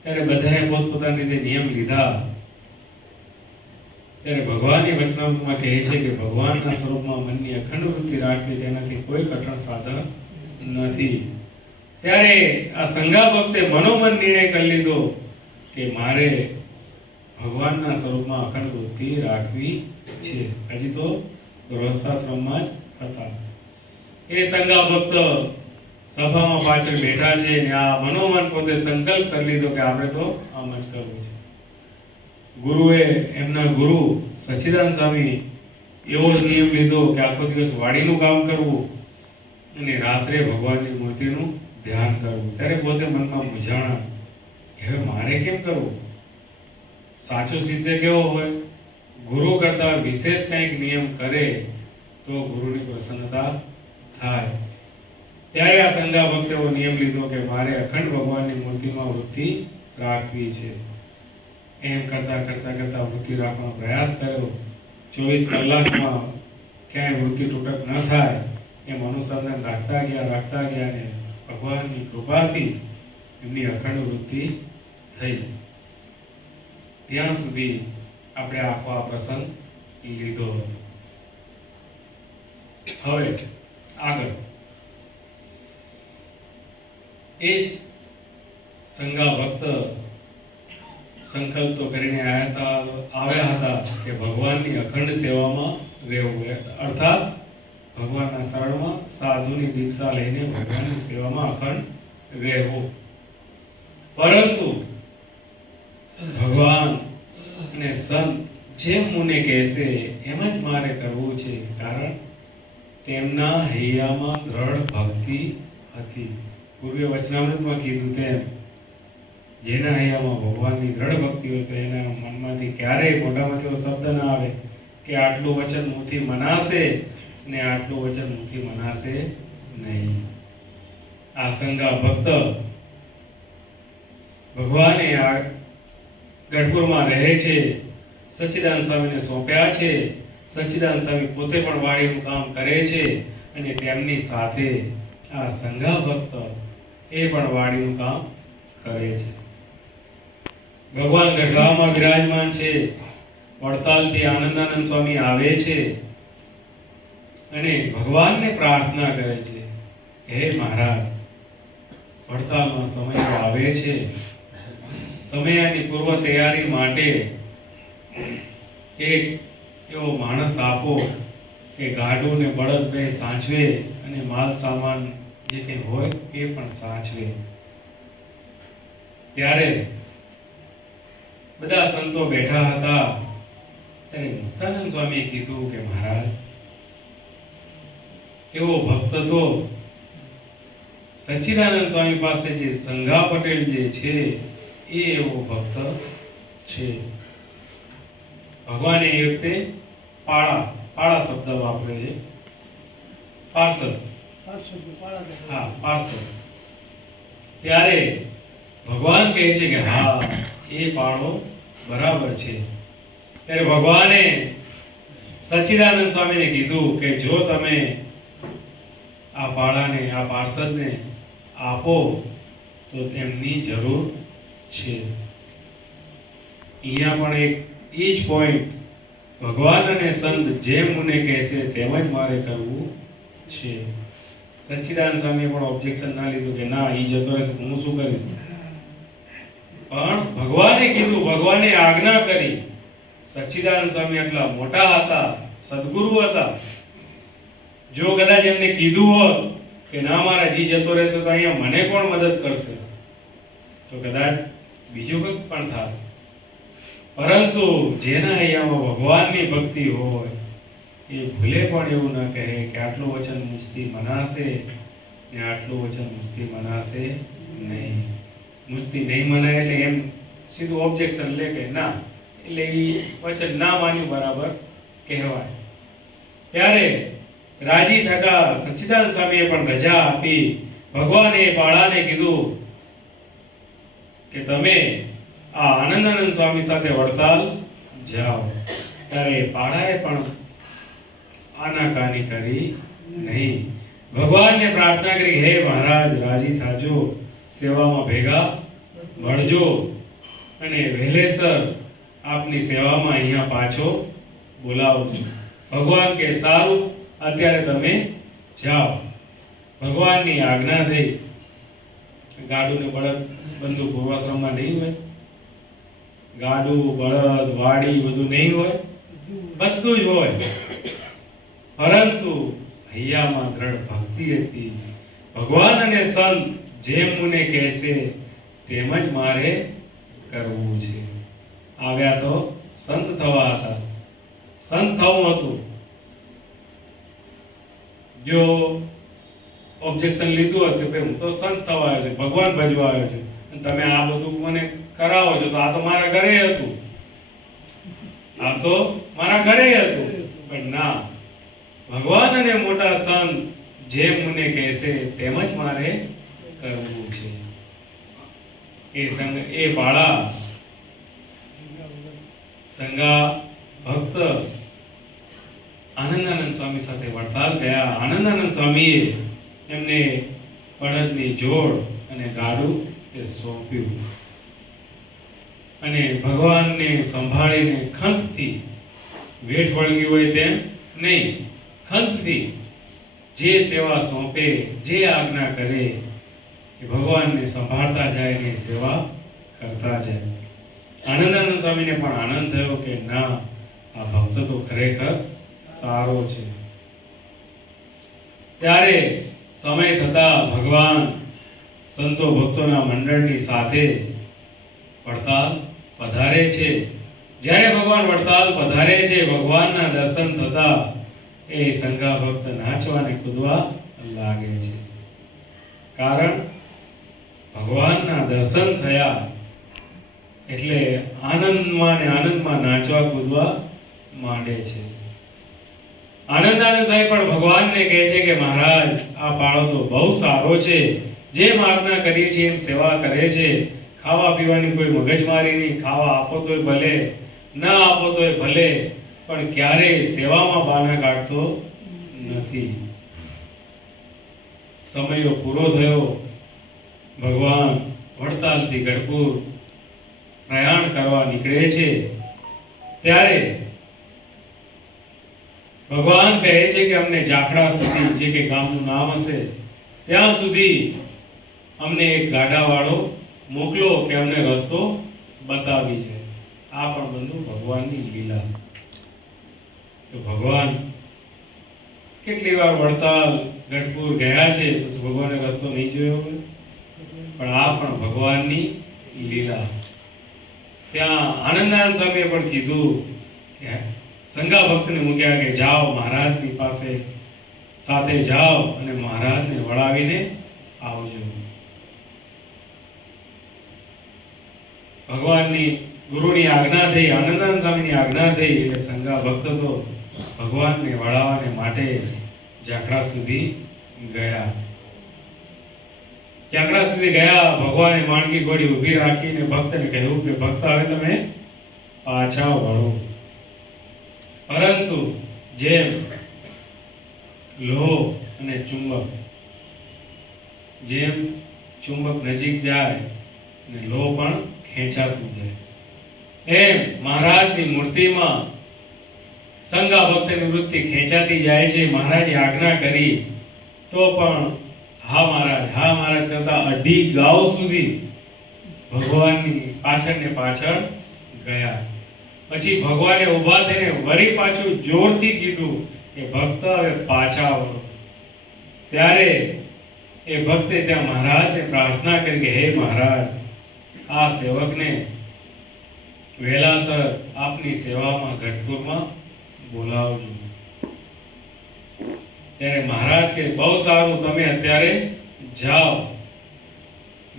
ત્યારે બધાએ પોતપોતાની રીતે નિયમ લીધા. ત્યારે ભગવાનની વચનામૃતમાં કહે છે કે ભગવાનના સ્વરૂપમાં મનની અખંડ વૃત્તિ રાખવી તેનાથી કોઈ કઠણ સાધન નથી. ત્યારે આ સંઘા ભક્તે મનોમન નિર્ણય કરી લીધો કે મારે ભગવાનના સ્વરૂપમાં અખંડ વૃત્તિ રાખવી છે. હજી તો ગૃહસ્થાશ્રમમાં જ હતા. એ સંઘા ભક્ત સભામાં પાછળ બેઠા છે ને આ મનોમન પોતે સંકલ્પ કરી લીધો કે આપણે તો આમ જ કરવું છે. ગુરુએ એમના ગુરુ સચ્ચિદાનંદ સ્વામી એવો જ નિયમ લીધો કે આખો દિવસ વાડીનું કામ કરવું અને રાત્રે ભગવાનની મૂર્તિનું ધ્યાન કરવું. ત્યારે પોતે મનમાં મૂંઝાણા કે હવે મારે કેમ કરવું? સાચો શિષ્ય કેવો હોય? ગુરુ કરતા વિશેષ કંઈક નિયમ કરે તો ગુરુની પ્રસન્નતા થાય. ત્યારે આ સંઘા ભક્તે એવો નિયમ લીધો કે મારે અખંડ ભગવાનની મૂર્તિમાં વૃત્તિ રાખવી છે. એમ કરતા કરતા કરતા વૃત્તિ રાખવાનો પ્રયાસ કર્યો. 24 કલાકમાં ક્યાંય વૃત્તિ તૂટક ન થાય એમ અનુસંધાન રાખતા ગયા અને ભગવાનની કૃપાથી એમની અખંડ વૃત્તિ થઈ. ત્યાં સુધી આપણે આખો આ પ્રસંગ લીધો હતો. હવે આગળ એ જ સંઘા ભક્ત સંકલ્પ તો કરીને આવ્યા હતા કે ભગવાનની અખંડ સેવામાં રહેવું, અર્થાત ભગવાનના શરણમાં સાધુની દીક્ષા લઈને ભગવાનની સેવામાં અખંડ રહેવું. પરંતુ ભગવાન અને સંત જેમ મને કહેશે એમ જ મારે કરવું છે. કારણ તેમના હૈયામાં દ્રઢ ભક્તિ હતી. પૂર્વે વચનામૃતમાં કીધું તેમ જેના હૈયામાં ભગવાનની દ્રઢ ભક્તિ હોય તો એના મનમાંથી ક્યારેય મોઢામાંથી એવો શબ્દ ના આવે કે આટલું વચન મુખથી મનાશે ને આટલું વચન મુખથી મનાશે નહીં. આ સંઘા ભક્ત ભગવાને આ ગઢપુરમાં રહે છે, સચ્ચિદાનંદ સ્વામીને સોંપ્યા છે. સચ્ચિદાનંદ સ્વામી પોતે પણ વાડીનું કામ કરે છે અને તેમની સાથે આ સંઘા ભક્ત એ પણ વાડીનું કામ કરે છે. ભગવાન ગઢડામાં વિરાજમાન છે. વડતાલથી આનંદાનંદ સ્વામી આવે છે અને ભગવાનને પ્રાર્થના કરે છે, હે મહારાજ, વડતાલમાં સમય આવે છે, સમયની પૂર્વ તૈયારી માટે એક એવો માણસ આપો કે ગાડું ને બળદ બે સાચવે અને માલ સામાન જે કંઈ હોય એ પણ સાચવે. ત્યારે બધા સંતો બેઠા હતા. ત્યારે મુક્તાનંદ સ્વામીએ કીધું કે મહારાજ, એવો ભક્ત તો સચ્ચિદાનંદ સ્વામી પાસે જે સંઘા પટેલ જે છે એ એવો ભક્ત છે. ભગવાને એ વખતે પાળા શબ્દ વાપરે છે, પાર્ષદ. હા, પાર્ષદ. ત્યારે ભગવાન કહે છે કે હા, એ પાળો બરાબર છે. ત્યારે ભગવાને સચ્ચિદાનંદ સ્વામીને કીધું કે જો તમે આ પાળાને, આ પાર્ષદને આપો તો તેમની જરૂર છે. અહીંયા પણ એક એ જ પોઈન્ટ, ભગવાન અને સંત જેમ મને કહેશે તેમ જ મારે કરવું છે. સચ્ચિદાનંદ સ્વામીએ પણ ઓબ્જેક્શન ના લીધું કે ના, ઈ જતો રહેશે હું શું કરીશ. પણ ભગવાને કીધું, ભગવાને આજ્ઞા કરી. સચ્ચિદાનંદ સ્વામી એટલા મોટા હતા, સદગુરુ હતા. જો કદાચ એમને કીધું હોત કે ના મારા જી જતો રહેશે તો અહીંયા મને કોણ મદદ કરશે, તો કદાચ બીજું કંઈક પણ થાય. પરંતુ જેના અહીંયામાં ભગવાનની ભક્તિ હોય એ ભૂલે પણ એવું ન કહે કે આટલું વચન મુજથી મનાશે ને આટલું વચન મુજથી મનાશે નહીં. મુજથી નહીં મનાય એટલે એમ સીધું ઓબ્જેક્શન લે કે ના, એટલે એ વચન ના માન્યું બરાબર કહેવાય. ત્યારે રાજી થતા સચ્ચિદાનંદ સ્વામીએ પણ રજા આપી. ભગવાને પાળાને કીધું કે તમે આ આનંદાનંદ સ્વામી સાથે વડતાલ જાઓ. ત્યારે પાળાએ પણ આનાકાની કરી નહીં. ભગવાનને પ્રાર્થના કરી, હે મહારાજ, રાજી થાજો, સેવામાં ભેગા મળજો અને વહેલેસર આપની સેવામાં અહીંયા પાછો બોલાવજો. ભગવાન કે સારું, અત્યારે તમે જાઓ. ભગવાનની આજ્ઞા થઈ. ગાડું ને બળદ બંધુ પૂર્વાશ્રમમાં નહીં હોય, ગાડું બળદ વાડી બધું નહીં હોય, બધું જ હોય. પરંતુ હૈયામાં દ્રઢ ભક્તિ હતી. ભગવાન અને સંત જેમ મને કહેશે તેમ જ મારે કરવું છે. આવ્યા તો સંત થવા હતા, સંત થવું હતું. જો ઓબ્જેક્શન લીધું હોત કે ભાઈ હું તો સંત થવા આવ્યો છું, ભગવાન ભજવા આવ્યો છું, અને તમે આ બધું મને કરાવો છો, તો આ તો મારા ઘરે હતું, આ તો મારા ઘરે હતું. પણ ના, ભગવાન અને મોટા સંત જેમ મને કહેશે તેમ જ મારે કરવું છે. એ સંગ, એ પાળા સંગા ભક્ત આનંદાનંદ સ્વામી સાથે વડતાલ ગયા. આનંદાનંદ સ્વામીએ એમને બળદની જોડ અને ગાડું એ સોંપ્યું અને ભગવાનને સંભાળીને ખંતથી, વેઠ વળગી હોય તેમ નહીં, ખંતથી જે સેવા સોંપે, જે આજ્ઞા કરે એ ભગવાનને સંભાળતા જાય ને સેવા કરતા જાય. આનંદાનંદ સ્વામીને પણ આનંદ થયો કે ના, આ ભક્ત તો ખરેખર સારો છે. ત્યારે સમય થતા ભગવાન સંતો ભક્તોના મંડળની સાથે વડતાલ પધારે છે. જ્યારે ભગવાન વડતાલ પધારે છે, ભગવાનના દર્શન થતા એ સંઘા ભક્ત નાચવા અને કૂદવા લાગે છે. કારણ ભગવાનના દર્શન થયા એટલે આનંદમાં ને આનંદમાં નાચવા કૂદવા માંડે છે. આનંદાનંદ સાહેબ પણ ભગવાનને કહે છે કે મહારાજ, આ પાળો તો બહુ સારો છે, જેમ આજ્ઞા કરીએ છીએ એમ સેવા કરે છે. ખાવા પીવાની કોઈ મગજમારી નહીં, ખાવા આપો તોય ભલે, ના આપો તોય ભલે, પણ ક્યારેય સેવામાં બાના કાઢતો નથી. સમયો પૂરો થયો. ભગવાન વડતાલથી ગઢપુર પ્રયાણ કરવા નીકળે છે. ત્યારે ભગવાન કહે છે કે અમને જાખડા સુધી, જે કે ગામનું નામ હશે, ત્યાં સુધી અમને એક ગાડાવાળો મોકલો કે અમને રસ્તો બતાવી છે. આ પણ બંધુ ભગવાનની લીલા. તો ભગવાન કેટલી વાર વડતાલ ગઢપુર ગયા છે તો ભગવાને રસ્તો નહીં જોયો હોય, પણ આ પણ ભગવાનની લીલા. ત્યાં આનંદાનંદ સ્વામીએ પણ કીધું કે સંઘા ભક્તને મૂક્યા કે જાઓ મહારાજની પાસે સાથે જાઓ અને મહારાજને વળાવીને આવજો. ભગવાનની ગુરુની આજ્ઞા થઈ, આનંદાનંદ સ્વામીની આજ્ઞા થઈ એટલે સંઘા ભક્ત તો ભગવાનને વળાવવાને માટે ઝાકડા સુધી ગયા. ઝાકડા સુધી ગયા. ભગવાને માણકી ઘોડી ઊભી રાખીને ભક્તને કહ્યું કે ભક્ત હવે તમે પાછા વળો. પરંતુ જેમ લોહ અને ચુંબક, જેમ ચુંબક નજીક જાય અને લોહ પણ ખેંચાતું જાય, એમ મહારાજની મૂર્તિમાં સંઘા ભક્તની વૃત્તિ ખેંચાતી જાય છે. મહારાજે આજ્ઞા કરી તો પણ હા મહારાજ કરતા 2.5 ગાઉ સુધી ભગવાનની પાછળ ને પાછળ ગયા. પછી ભગવાને ઊભા થઈને વળી પાછું જોરથી કીધું કે ભક્ત હવે પાછા વળો. ત્યારે એ ભક્તે ત્યાં મહારાજને પ્રાર્થના કરી કે હે મહારાજ, આ સેવકને વહેલાસર આપની સેવામાં ગઢપુરમાં બોલાવજો. ત્યારે મહારાજ કે બહુ સારું, તમે અત્યારે જાઓ.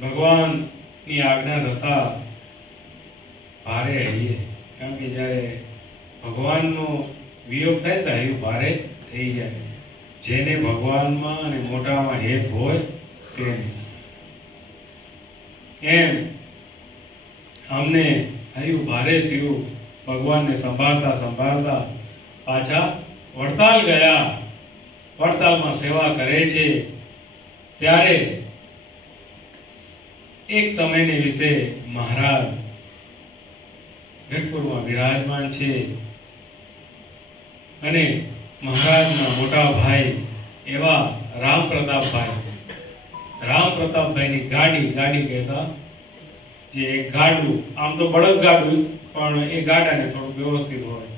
ભગવાનની આજ્ઞા થતા ભારે હૈયે, કારણ કે જ્યારે ભગવાનનો વિયોગ થાય તો હૈયું ભારે થઈ જાય. જેને ભગવાનમાં અને મોટામાં હેત હોય તેને. એમ અમને હૈયું ભારે થયું. ભગવાનને સંભાળતા સંભાળતા પાછા વડતાલ ગયા. વડતાલમાં સેવા કરે છે. ત્યારે એક સમયને વિશે મહારાજ ગઢપુરમાં વિરાજમાન છે અને મહારાજના મોટા ભાઈ એવા રામ પ્રતાપભાઈની ગાડી કહેતા, જે એક ગાડું, આમ તો બળદ ગાડું પણ એ ગાડાને થોડું વ્યવસ્થિત હોય.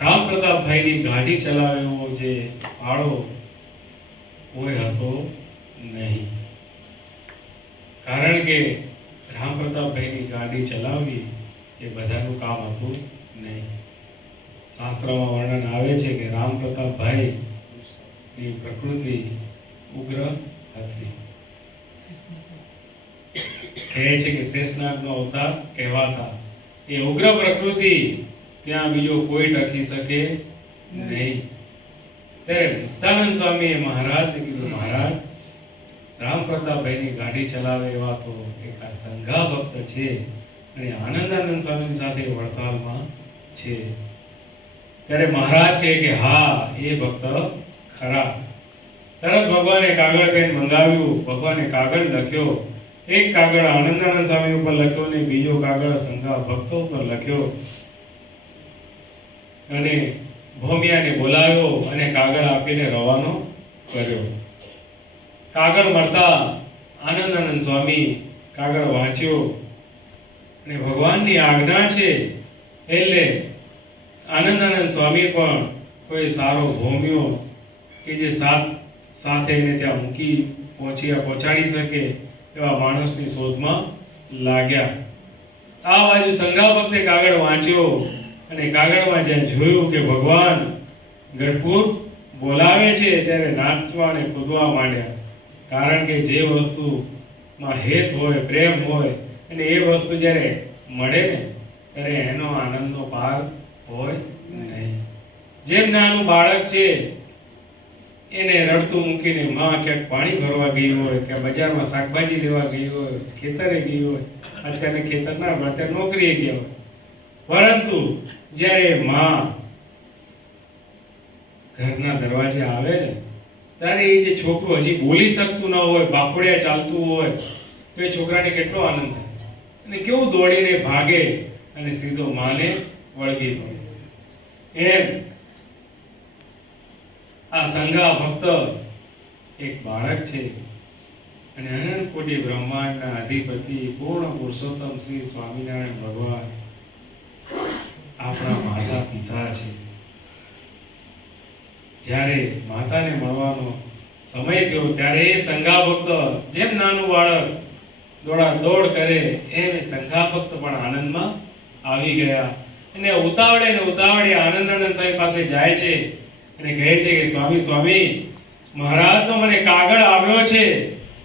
રામ પ્રતાપભાઈની ગાડી ચલાવે એવો જે ભાડો કોઈ હતો નહીં. કારણ કે રામ પ્રતાપભાઈની ગાડી ચલાવવી એ બધાનું કામ હતું નહીં. શાસ્ત્રમાં વર્ણન આવે છે કે રામ પ્રતાપભાઈની પ્રકૃતિ ઉગ્ર હતી. કહે છે કે શેષનાગનો અવતાર કહેવાતા. એ ઉગ્ર પ્રકૃતિ ત્યાં બીજો કોઈ ટકી શકે નહીં. ત્યારે મુક્તાનંદ સ્વામીએ મહારાજને કીધું, મહારાજ, રામ પ્રતાપભાઈની ગાડી ચલાવે એવા તો એક આ સંઘા ભક્ત છે અને આનંદાનંદ સ્વામીની સાથે વડતાલમાં છે. ત્યારે મહારાજ કહે કે હા, એ ભક્ત ખરા. તરત ભગવાને કાગળ પેન મંગાવ્યું. ભગવાને કાગળ લખ્યો. એક કાગળ આનંદાનંદ સ્વામી ઉપર લખ્યો અને બીજો કાગળ સંઘા ભક્તો ઉપર લખ્યો અને ભોમિયાને બોલાવ્યો અને કાગળ આપીને રવાનો કર્યો. કાગળ મળતા આનંદાનંદ સ્વામી કાગળ વાંચ્યો અને ભગવાનની આજ્ઞા છે એટલે આનંદાનંદ સ્વામી પણ કોઈ સારો ભોમિયો કે જે સાથે એને ત્યાં મૂકી પહોંચાડી શકે એવા માણસની શોધમાં લાગ્યા. આ બાજુ સંઘા ભક્તે કાગળ વાંચ્યો અને કાગળમાં જ્યાં જોયું કે ભગવાન ગઢપુર બોલાવે છે ત્યારે નાચવા અને કૂદવા માંડ્યા. કારણ કે જે વસ્તુમાં હેત હોય, પ્રેમ હોય અને એ વસ્તુ જ્યારે મળે ને ત્યારે એનો આનંદનો પાર હોય નહીં. જેમ નાનું બાળક છે, એને રડતું મૂકીને માં ક્યાંક પાણી ભરવા ગઈ હોય કે બજારમાં શાકભાજી લેવા ગઈ હોય, ખેતરે ગઈ હોય, અત્યારે ખેતર ના હોય, અત્યારે નોકરીએ ગયા હોય, પરંતુ જ્યારે માં ઘરના દરવાજે આવે ને ત્યારે એ જે છોકરું હજી બોલી શકતું ન હોય, બાપડિયા ચાલતું હોય, તો એ છોકરાને કેટલો આનંદ થાય અને કેવું દોડીને ભાગે અને સીધો માને વળગી પડે. એમ આ સંઘા ભક્ત એક બાળક છે અને અનંત કોટી બ્રહ્માંડના અધિપતિ પૂર્ણ પુરુષોત્તમ શ્રી સ્વામિનારાયણ ભગવાન આપણા માતા પિતા છે. જ્યારે માતાને મળવાનો સમય થયો ત્યારે એ સંઘા ભક્ત જેમ નાનું બાળક દોડ કરે એમ એ સંઘા ભક્ત પણ આનંદમાં આવી ગયા અને ઉતાવળે ને ઉતાવળે આનંદાનંદ સ્વામી પાસે જાય છે અને કહે છે કે સ્વામી સ્વામી મહારાજનો મને કાગળ આવ્યો છે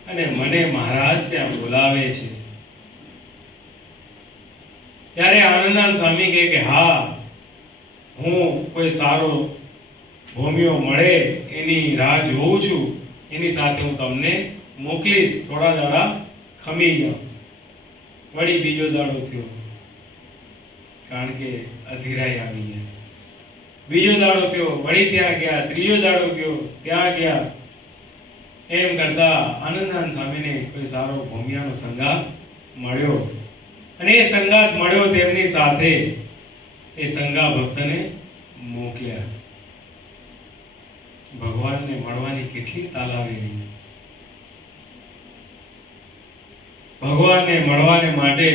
અને મને મહારાજ ત્યાં બોલાવે છે. ત્યારે આનંદાનંદ સ્વામી કહે કે હા, હું કોઈ સારો ભોમિયો મળે એની રાહ જોઉં છું, એની સાથે હું તમને મોકલીશ, થોડા દાડા ખમી જાઓ. વળી બીજો દાડો થયો, કારણ કે અધીરાઈ આવી ગયા. બીજો દાડો થયો, વળી ત્યાં ગયા. ત્રીજો દાડો ગયો, ત્યાં ગયા. એમ કરતા આનંદાનંદ સ્વામીને કોઈ સારો ભોમિયાનો સંગાત મળ્યો અને એ સંગાત મળ્યો તેમની સાથે એ સંગા ભક્તને મોકલ્યા. ભગવાનને મળવાની કેટલી તાલાવેલી. ભગવાનને મળવાને માટે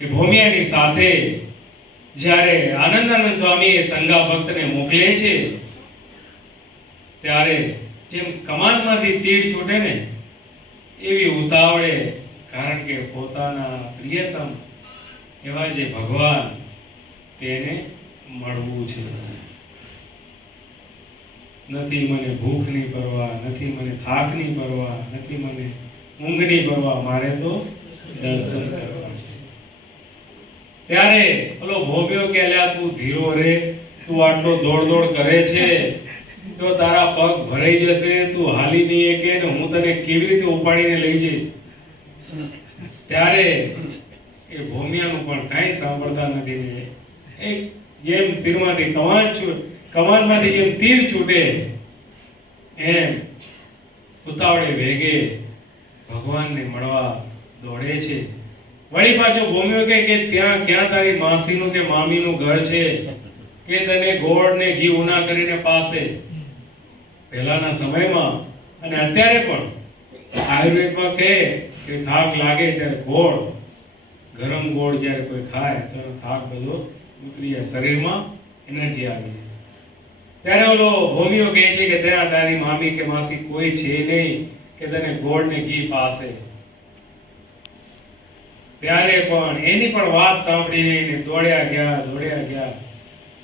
એ ભોમિયાની સાથે જ્યારે આનંદાનંદ સ્વામી એ સંગા ભક્તને મોકલે છે ત્યારે જેમ કમાનમાંથી તીર છૂટે ને એવી ઉતાવળે, કારણ કે પોતાના પ્રિયતમ એવા જે ભગવાન તેને મળવું છે. નથી મને ભૂખની પરવા, નથી મને થાકની પરવા, નથી મને ઊંઘની પરવા, મારે તો દર્શન કરવા છે. ત્યારે ઓલો ભોમિયો કે અલ્યા તું ધીરો રે, તું આટલો દોડ કરે છે, જો તારા પગ ભરાઈ જશે, તું હાલી નહીં કે ને હું તને કેવી રીતે ઉપાડીને લઈ જઈશ. ત્યારે એ ભોમિયાનું પણ કાંઈ સાંભળતા નથી ને એક જેમ તીરમાંથી કમાનમાંથી જેમ તીર છૂટે એમ ઉતાવળે વેગે ભગવાનને મળવા દોડે છે. વળી પાછો ભોમિયો કે ત્યાં ક્યાં તારી માસીનું કે મામીનું ઘર છે કે તને ગોળ ને ઘી ઉના કરીને પાસે. પહેલાના સમયમાં અને અત્યારે પણ આયુર્વેદમાં કહે કે થાક લાગે ત્યારે ગોળ, ગરમ ગોળ જ્યારે કોઈ ખાય તો એનો થાક બધો ઉતરી જાય, શરીરમાં એનર્જી આવી જાય. ત્યારે ઓલો ભોમિયો કહે છે કે ત્યાં તારી મામી કે માસી કોઈ છે નહીં કે તને ગોળ ને ઘી પાસે. ત્યારે પણ એની પણ વાત સાંભળીને દોડ્યા ગયા.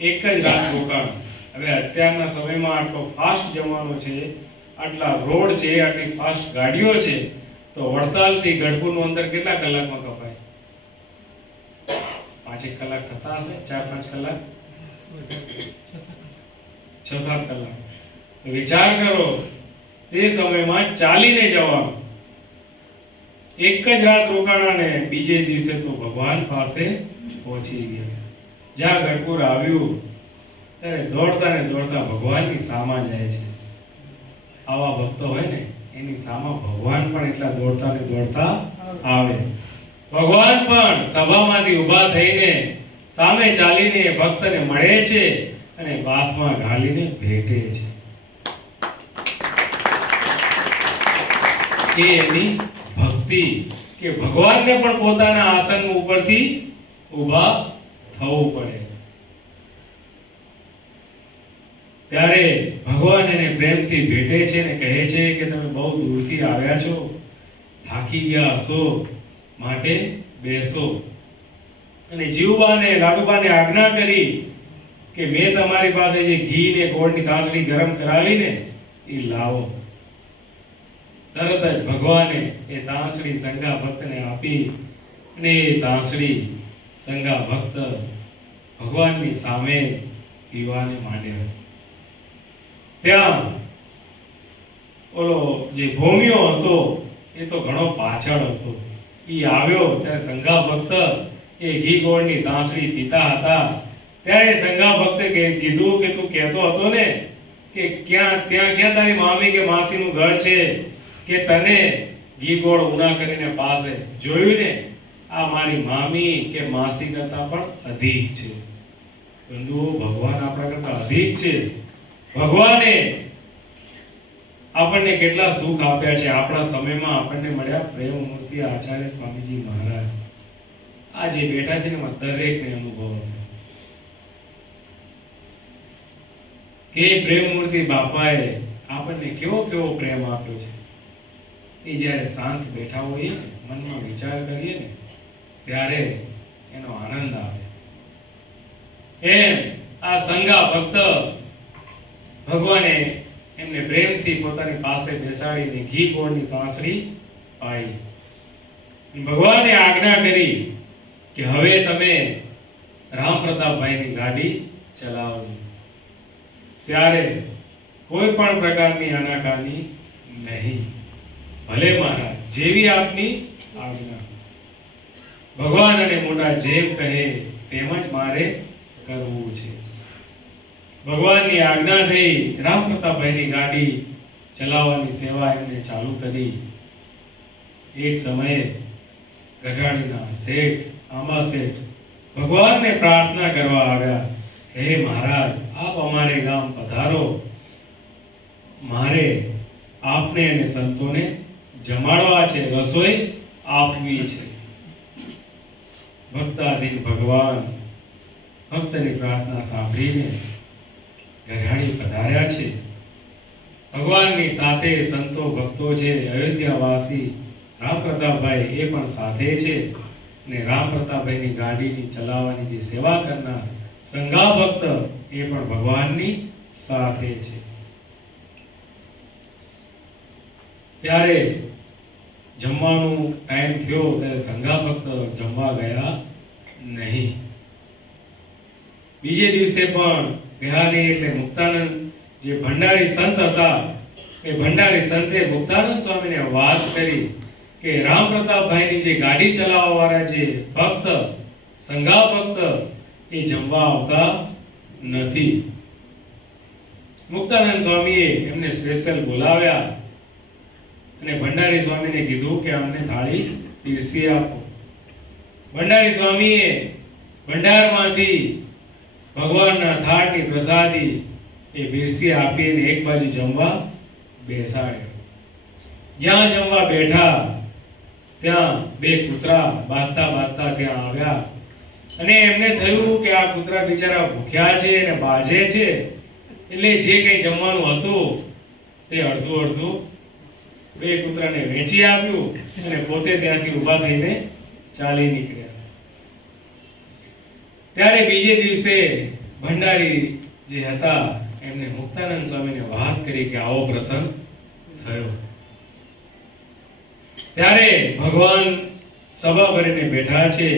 એક જ રાત રોકાણ. હવે અત્યારના સમયમાં આટલો ફાસ્ટ જમાનો છે, આટલા રોડ છે, આટલી ફાસ્ટ ગાડીઓ છે, તો વડતાલથી ગઢપુરનું અંતર કેટલા કલાકમાં કપાય? 5-1 કલાક થતા હશે, 4-5 કલાક, 6-7 કલાક. તો વિચાર કરો, તે સમયમાં ચાલીને જવાનું. એક જ રાત રોકાણા ને બીજે દિવસે તો ભગવાન પાસે પહોંચી ગયા. જ્યાં ગઢપુર આવ્યું ત્યારે દોડતા ભગવાનની સામા જાય છે. આવા ભક્તો હોય ને એની સામા ભગવાન પણ એટલા દોડતા આવે. ભગવાન પણ સભામાંથી ઊભા થઈને સામે ચાલીને ભક્તને મળે છે અને બાથમાં ઘાલીને ભેટે છે. એ એની ભક્તિ કે ભગવાનને પણ પોતાના આસન ઉપરથી ઊભા થવું પડે. ત્યારે ભગવાન એને પ્રેમથી ભેટે છે ને કહે છે કે તમે બહુ દૂરથી આવ્યા છો, થાકી ગયા હશો, માટે બેસો. અને જીવબાને લાડુબાને આજ્ઞા કરી કે મેં તમારી પાસે જે ઘી ને ગોળની તાસડી ગરમ કરાવી ને એ લાવો. તરત જ ભગવાને એ તાસડી સંગા ભક્તને આપી અને એ તાસડી સંગા ભક્ત ભગવાનની સામે પીવાને માંડ્યા. ત્યાં ઓલો જે ભોમિયો હતો એ તો ઘણો પાછળ હતો. એ આવ્યો ત્યારે સંગા ભક્ત એ ઘી ગોળની તાસડી પીતા હતા. ત્યારે સંગા ભક્તે કીધું કે તું કહેતો હતો ને કે ક્યાં તારી મામી કે માસીનું ઘર છે કે તને ઘી ગોળ ઉના કરીને પાસે. જોયું ને, આ મારી મામી કે માસી કરતા પણ અધિક છે. બંધુઓ, ભગવાન આપણા કરતા અધિક છે. ભગવાને આપણને કેટલા સુખ આપ્યા છે. આપણા સમયમાં આપણને મળ્યા પ્રેમ મૂર્તિ આચાર્ય સ્વામીજી મહારાજ. આ જે બેઠા છે ને દરેકને અનુભવ હશે કે પ્રેમ મૂર્તિ બાપાએ આપણને કેવો પ્રેમ આપ્યો છે. એ જ્યારે શાંત બેઠા હોઈએ ને, મનમાં વિચાર કરીએ ને, ત્યારે એનો આનંદ આવે. એમ આ સંગા ભક્ત ભગવાને એમને પ્રેમથી પોતાની પાસે બેસાડીને ઘી ગોળની પાંસળી પાઈ. ભગવાને આજ્ઞા કરી કે હવે તમે રામ પ્રતાપભાઈની ગાડી ચલાવજો. ત્યારે કોઈ પણ પ્રકારની આનાકાની નહીં. ભલે મહારાજ, જેવી આપની આજ્ઞા. ભગવાન અને મોટા જેમ કહે તેમ જ મારે કરવું છે. ભગવાનની આજ્ઞા થઈ. રામ પ્રતાપભાઈની ગાડી ચલાવવાની સેવા એમને ચાલુ કરી. એક સમયે ગઢાળીના શેઠ, આંબા શેઠ ભગવાનને પ્રાર્થના કરવા આવ્યા કે હે મહારાજ, આપ અમારે ગામ પધારો. મારે આપને અને સંતોને જમાડવા છે, રસોઈ આપવી છે. ભક્તાધીન ભગવાન ભક્તની પ્રાર્થના સાંભળીને ગઢાળી પધાર્યા છે. ભગવાનની સાથે સંતો ભક્તો છે. અયોધ્યાવાસી રામ પ્રતાપભાઈ એ પણ સાથે છે. અને રામ પ્રતાપભાઈની ગાડીની ચલાવવાની જે સેવા કરનાર સંઘા ભક્ત એ પણ ભગવાનની સાથે છે. ત્યારે જમવાનું ટાઈમ થયો ત્યારે સંઘા ભક્ત જમવા ગયા નહીં. બીજે દિવસે પણ ગયા નહીં. એટલે મુક્તાનંદ જે ભંડારી સંત હતા, એ ભંડારી સંતે મુક્તાનંદ સ્વામીને વાત કરી કે રામ પ્રતાપભાઈની જે ગાડી ચલાવવા વાળા જે ભક્ત, સંઘા ભક્ત, એ જમવા આવતા નથી. મુક્તાનંદ સ્વામીએ એમને સ્પેશિયલ બોલાવ્યા અને ભંડારી સ્વામીને કીધું કે અમને થાળી પીરસી આપો. ભંડારી સ્વામીએ ભંડારમાંથી ભગવાનના થાળની પ્રસાદી એ પીરસી આપીને એક બાજુ જમવા બેસાડ્યો. જ્યાં જમવા બેઠા ત્યાં બે કૂતરા બાંધતા બાંધતા ત્યાં આવ્યા અને એમને થયું કે આ કૂતરા બિચારા ભૂખ્યા છે અને બાજે છે, એટલે જે કંઈ જમવાનું હતું તે અડધું અડધું બે કૂતરાને વેચી આપ્યું અને પોતે ત્યાંથી ઊભા થઈને ચાલી નીકળ્યા. ત્યારે બીજે દિવસે ભંડારી જે હતા એમને મુક્તાનંદ સ્વામીને વાત કરી કે આવો પ્રસંગ થયો. ત્યારે ભગવાન સભા ભરીને બેઠા છે.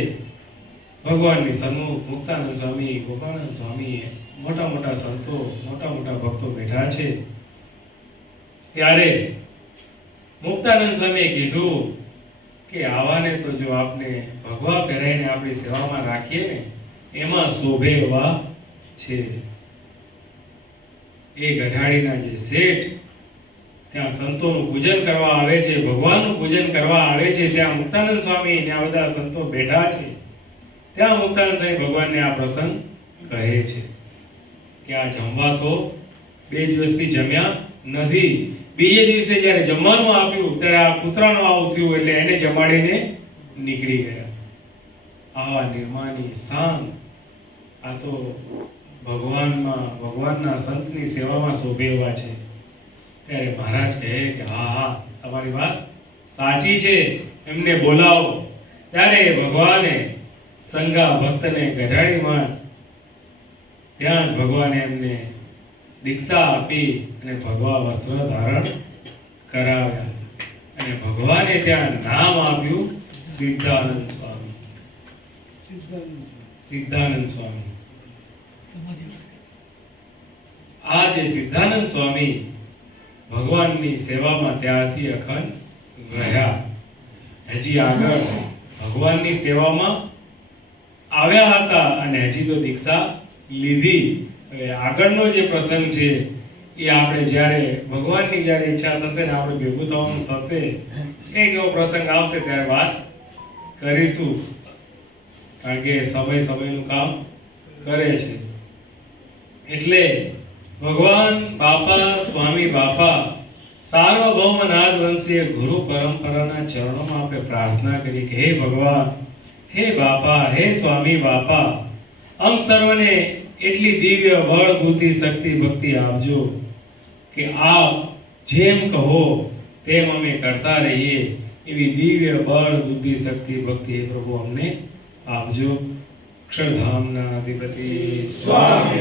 ભગવાનની સન્મુખ મુક્તાનંદ સ્વામી, ગોપાળાનંદ સ્વામી, મોટા મોટા સંતો, મોટા મોટા ભક્તો બેઠા છે. ત્યારે મુક્તાનંદ સ્વામીએ કીધું કે આવાને તો જો આપને ભગવા પહેરાઈને આપણી સેવામાં રાખીએ ને, એમાં શોભે એવા છે. એ ગઢાળીના જે શેઠ ત્યાં સંતોનું પૂજન કરવા આવે છે, ભગવાનનું પૂજન કરવા આવે છે, ત્યાં મુક્તાનંદ સ્વામી ને આ બધા સંતો બેઠા છે. ત્યાં મુક્તાનંદ સ્વામી ભગવાનને આ પ્રસંગ કહે છે કે આ જમવા તો 2 દિવસથી જમ્યા નથી. બીજે દિવસે જ્યારે જમવાનું આપ્યું ત્યારે આ કૂતરાનો આવું થયું એટલે એને જમાડીને નીકળી ગયા. આવા નિર્માની શાન આ તો ભગવાનના સંતની સેવામાં શોભે એવા છે. ત્યારે મહારાજ કહે કે હા હા, તમારી વાત સાચી છે, એમને બોલાવો. ત્યારે ભગવાને સંઘા ભક્તને ગઢાળીમાં ત્યાં જ ભગવાને એમને દીક્ષા આપી અને ભગવા વસ્ત્ર ધારણ કરાવ્યા અને ભગવાને ત્યાં નામ આપ્યું સિદ્ધાનંદ સ્વામી. સિદ્ધાનંદ સ્વામી. આ જે સિદ્ધાનંદ સ્વામી ભગવાનની સેવામાં ત્યારથી અખંડ રહ્યા. હજી આગળ ભગવાનની સેવામાં આવ્યા હતા અને હજી તો દીક્ષા લીધી. હવે આગળનો જે પ્રસંગ છે એ આપણે જ્યારે ભગવાનની જ્યારે ઈચ્છા થશે ને આપણે ભેગું થવાનું થશે, કંઈક એવો પ્રસંગ આવશે ત્યારે વાત કરીશું. કારણ કે સમયનું કામ કરે છે. એટલે ભગવાન બાપા, સ્વામી બાપા, સાર્વભૌમ નાદવંશીય ગુરુ પરંપરાના ચરણોમાં આપણે પ્રાર્થના કરી કે હે ભગવાન, હે બાપા, હે સ્વામી બાપા, અમ સર્વને એટલી દિવ્ય બળ, બુદ્ધિ, શક્તિ, ભક્તિ આપજો કે આપ જેમ કહો તેમ અમે કરતા રહીએ એવી દિવ્ય બળ બુદ્ધિ શક્તિ ભક્તિ પ્રભુ અમને આપજો. અક્ષરધામના અધિપતિ સ્વામી